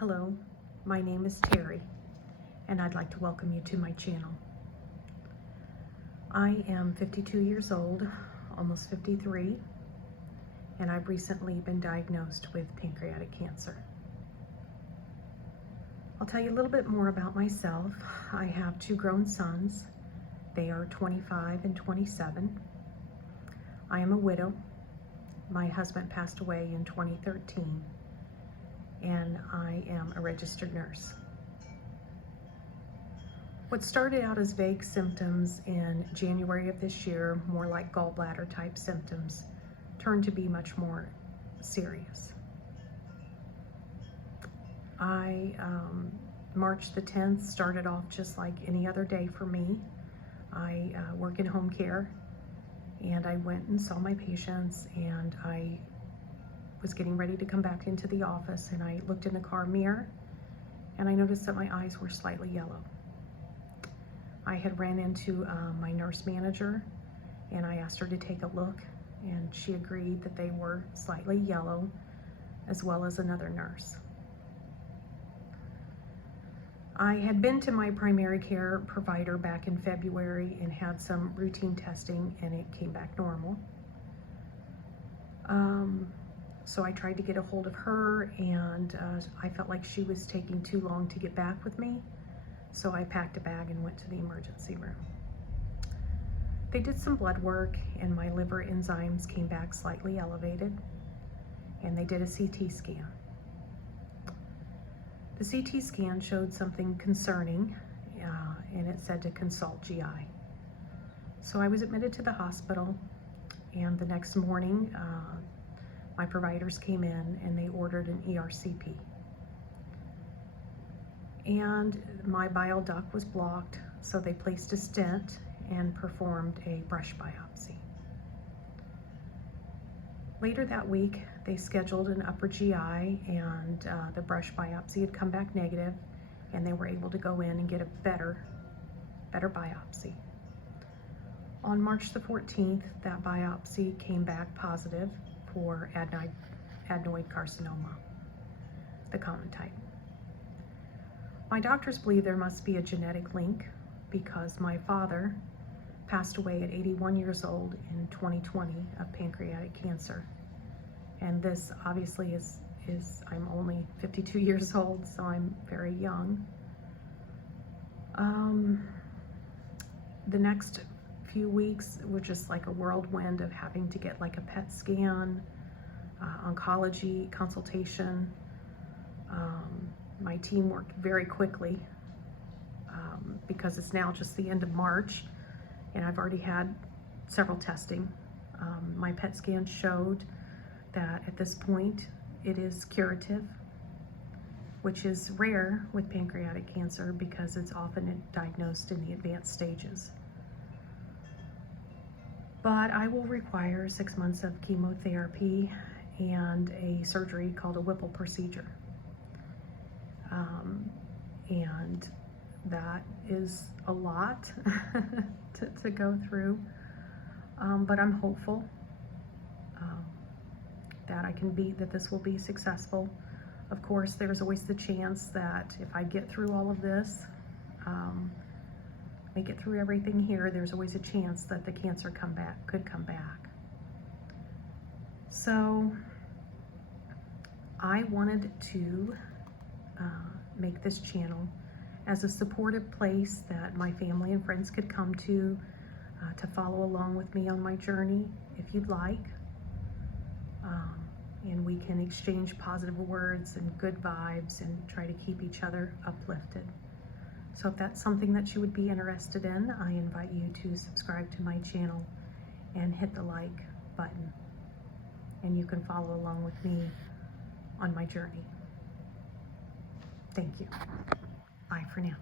Hello, my name is Terry, and I'd like to welcome you to my channel. I am 52 years old, almost 53, and I've recently been diagnosed with pancreatic cancer. I'll tell you a little bit more about myself. I have two grown sons. They are 25 and 27. I am a widow. My husband passed away in 2013, and I am a registered nurse. What started out as vague symptoms in January of this year, more like gallbladder type symptoms, turned to be much more serious. March the 10th started off just like any other day for me. I work in home care, and I went and saw my patients, and I was getting ready to come back into the office, and I looked in the car mirror and I noticed that my eyes were slightly yellow. I had ran into my nurse manager, and I asked her to take a look, and she agreed that they were slightly yellow, as well as another nurse. I had been to my primary care provider back in February and had some routine testing, and it came back normal. So I tried to get a hold of her, and I felt like she was taking too long to get back with me. So I packed a bag and went to the emergency room. They did some blood work, and my liver enzymes came back slightly elevated, and they did a CT scan. The CT scan showed something concerning, and it said to consult GI. So I was admitted to the hospital, and the next morning, my providers came in and they ordered an ERCP. And my bile duct was blocked, so they placed a stent and performed a brush biopsy. Later that week, they scheduled an upper GI, and the brush biopsy had come back negative, and they were able to go in and get a better biopsy. On March the 14th, that biopsy came back positive for adenoid carcinoma, the common type. My doctors believe there must be a genetic link because my father passed away at 81 years old in 2020 of pancreatic cancer. And this obviously is I'm only 52 years old, so I'm very young. The next few weeks were just like a whirlwind of having to get like a PET scan, oncology consultation. My team worked very quickly because it's now just the end of March, and I've already had several testing. My PET scan showed that at this point it is curative, which is rare with pancreatic cancer because it's often diagnosed in the advanced stages. But I will require 6 months of chemotherapy and a surgery called a Whipple procedure. And that is a lot to go through, but I'm hopeful that this will be successful. Of course, there's always the chance that if I get through all of this, make it through everything here, there's always a chance that the cancer could come back. So I wanted to make this channel as a supportive place that my family and friends could come to follow along with me on my journey if you'd like. And we can exchange positive words and good vibes and try to keep each other uplifted. So if that's something that you would be interested in, I invite you to subscribe to my channel and hit the like button. And you can follow along with me on my journey. Thank you. Bye for now.